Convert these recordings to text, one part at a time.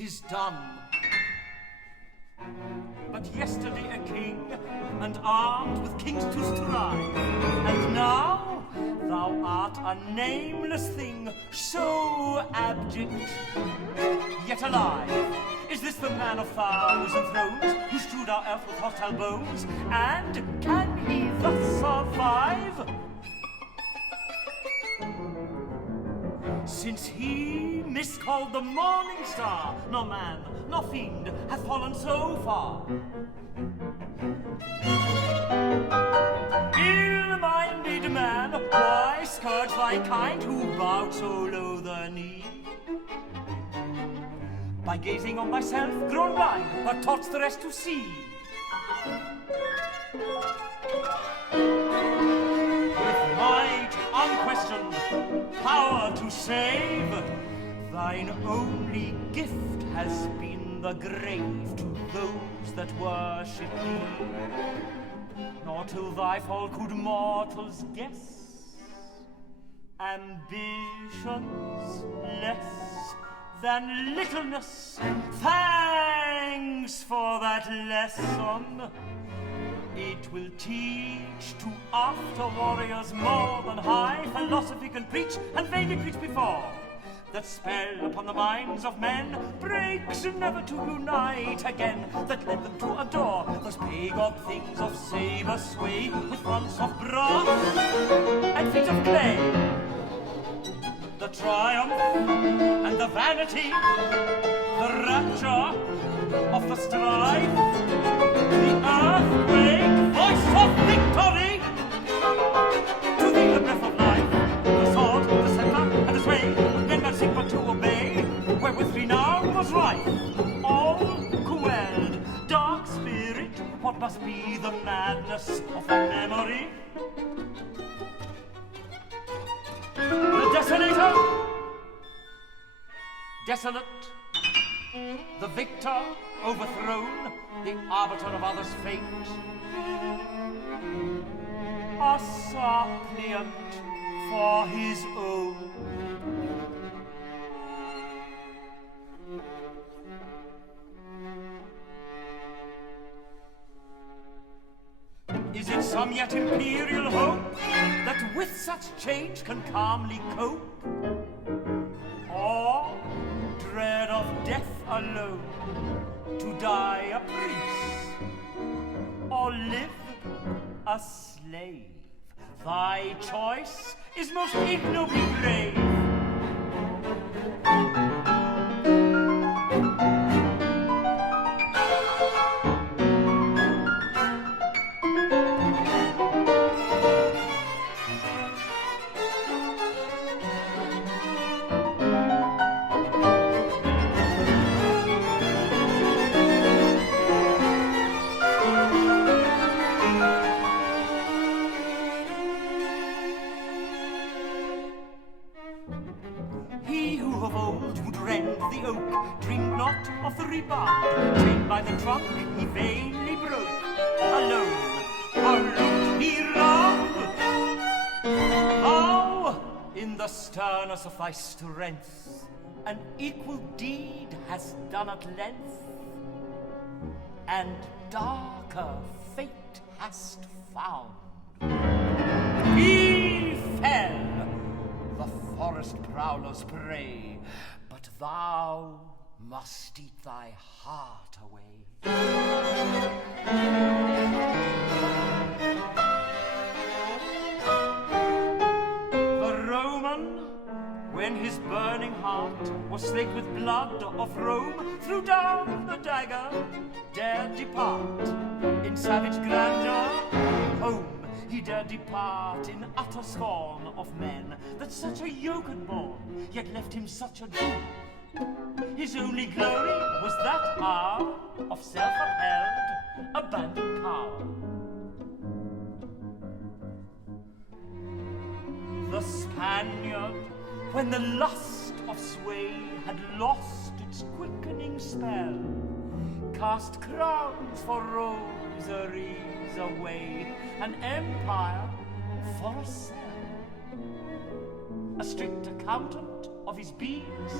'tis done. But yesterday a king, and armed with kings to strive, and now thou art a nameless thing, so abject, yet alive. Is this the man of 1,000 thrones, who strewed our earth with hostile bones? And can he thus survive? Since he miscalled the morning star, nor man, nor fiend hath fallen so far. Ill-minded man, why scourge thy kind who bowed so low the knee? By gazing on thyself, grown blind, but taught the rest to see. With might unquestioned, power to save, thine only gift has been the grave to those that worship thee. Nor till thy fall could mortals guess ambitions less than littleness. Thanks for that lesson. It will teach to after warriors more than high philosophy can preach, and vainly preach before. That spell upon the minds of men breaks never to unite again, that led them to adore those pagan things of saber sway, with fronts of brass and feet of clay. The triumph and the vanity, the rapture of the strife, the earthquake voice of victory. To thee the breath of life, the sword, the scepter, and the sway, men that seek but to obey, wherewith renown was rife. All quelled, dark spirit, what must be the madness of thy memory? The desolator, desolate, the victor overthrown, the arbiter of others' fate, a suppliant for his own. Is it some yet imperial hope that with such change can calmly cope? Or dread of death alone, to die a prince, or live a slave? Thy choice is most ignobly brave. Chained by the trunk, he vainly broke. Alone, how looked he round? How, in the sternness of thy strength, an equal deed hast done at length, and darker fate hast found. He fell, the forest prowler's prey, but thou must eat thy heart away. The Roman, when his burning heart was slaked with blood of Rome, threw down the dagger, dared depart in savage grandeur. Home he dared depart in utter scorn of men, that such a yoke had borne, yet left him such a doom. His only glory was that hour of self-upheld, abandoned power. The Spaniard, when the lust of sway had lost its quickening spell, cast crowns for rosaries away, an empire for a cell. A strict accountant of his beads,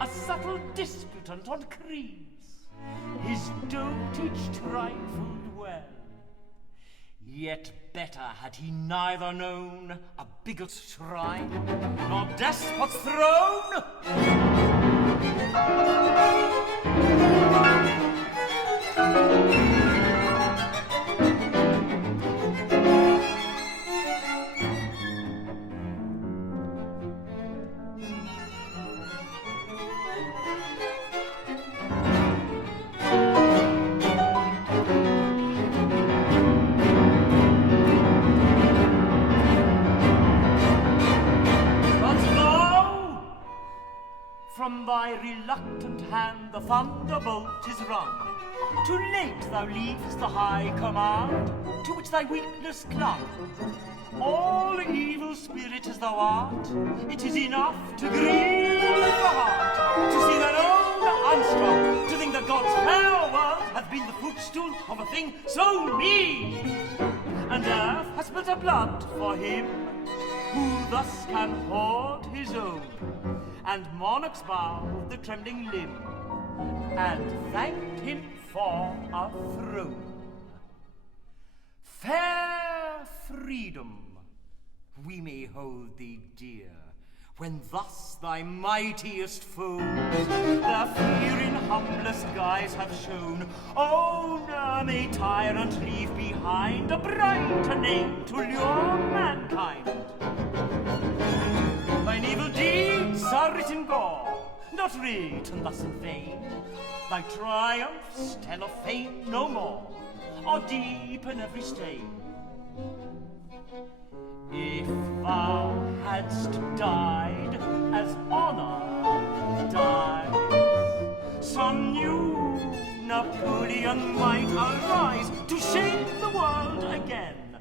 a subtle disputant on creeds, his dotage trifled well. Yet better had he neither known a bigot's shrine, nor despot's throne. From thy reluctant hand the thunderbolt is run. Too late thou leavest the high command to which thy weakness clung. All evil spirit as thou art, it is enough to grieve the heart, to see thine own unstrung, to think that God's fair world hath been the footstool of a thing so mean. And earth has spilt her blood for him who thus can hoard his own. And monarchs bowed the trembling limb and thanked him for a throne. Fair freedom, we may hold thee dear, when thus thy mightiest foes their fear in humblest guise have shown. Oh, ne'er may tyrant leave behind a brighter name to lure mankind. Thine evil deeds are written gore, not written thus in vain. Thy triumphs tell of fame no more, or deepen every stain. If thou hadst died as honor dies, some new Napoleon might arise to shake the world again.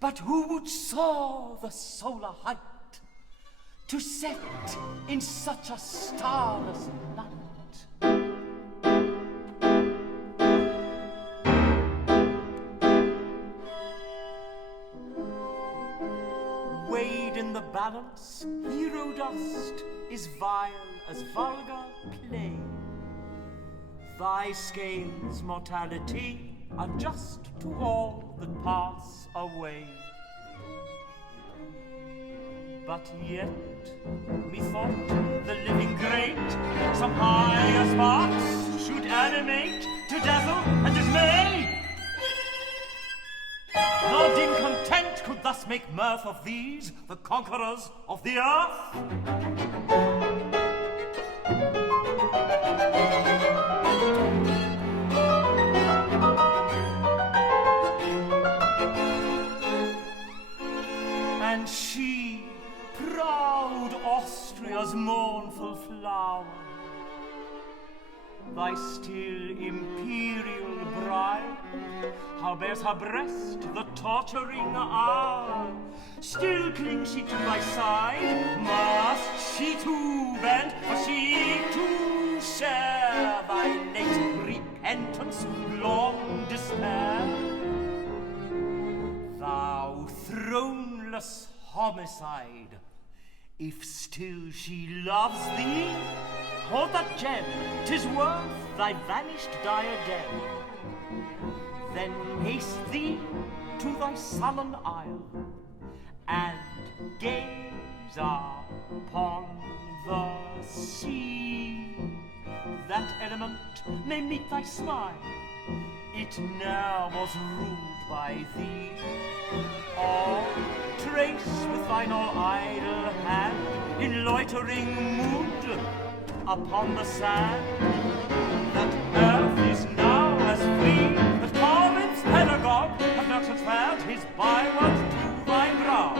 But who would soar the solar height to set in such a starless night? Weighed in the balance, hero dust is vile as vulgar clay. Thy scales, mortality, are just to all that pass away. But yet, methought, the living great some higher sparks should animate to dazzle and dismay. Nor dim content could thus make mirth of these, the conquerors of the earth. And she, proud Austria's mournful flower, thy still imperial bride, how bears her breast the torturing hour? Still clings she to thy side, must she too bend, for she too share thy late repentance, long despair? Thou throneless homicide, if still she loves thee, hold that gem, 'tis worth thy vanished diadem. Then haste thee to thy sullen isle, and gaze upon the sea. That element may meet thy smile, it ne'er was ruled by thee. Or trace with thine all idle hand, in loitering mood, upon the sand, that earth is now as free, that Corinth's pedagogue hath now transferred his byword to thy brow.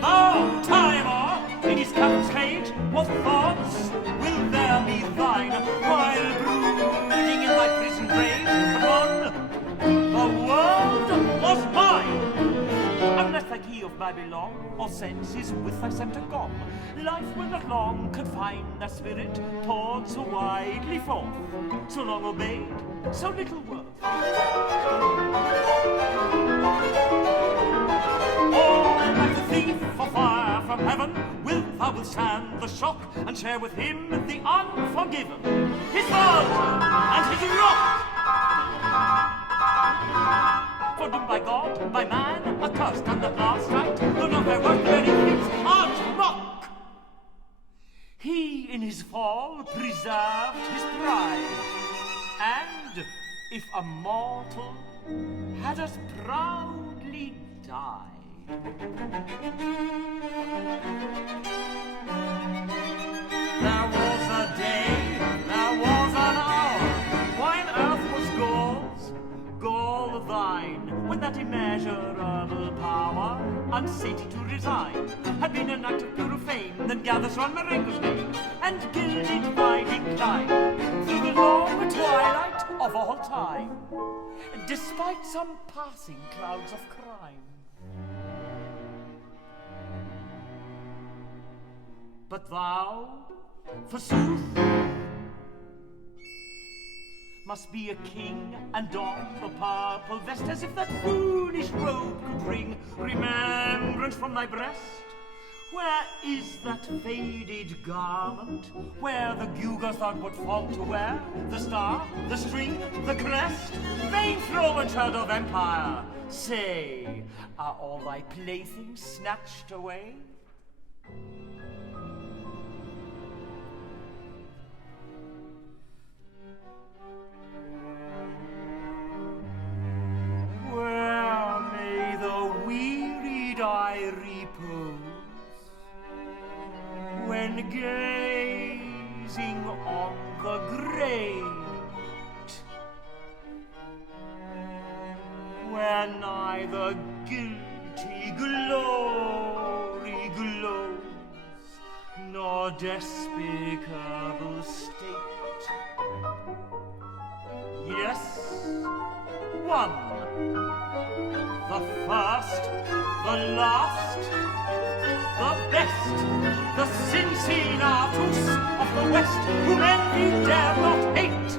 Thou, Tiber, in his captain's cage, what thoughts will there be thine, while brooding in thy prison grave? Run, the world was mine. Unless thy key of Babylon, or senses with thy scepter gone, life will not long confine their spirit poured so widely forth, so long obeyed, so little worth. Or like the thief of fire from heaven, wilt I will stand the shock and share with him the unforgiven, his falter and his rock. Forbidden by God, by man, accursed, and at last right, though not their worth, the very things art mock. He in his fall preserved his pride, and if a mortal had as proudly died. There was a day, there was an hour, when earth was Gaul's, Gaul thine, when that immeasurable power, unsated to resign, had been an act of pure fame, that gathers round Marengo's name, and gilded by decline, through the long twilight of all time, despite some passing clouds of crime. But thou, forsooth, must be a king and don the purple vest, as if that foolish robe could bring remembrance from thy breast. Where is that faded garment, where the gewgaws thou wert fond to wear, the star, the string, the crest, vain throne and child of empire? Say, are all thy playthings snatched away? Where may the wearied eye repose when gazing on the great, where neither guilty glory glows nor despicable state? Yes, one, the first, the last, the best, the Cincinnatus of the West, whom envy dare not hate.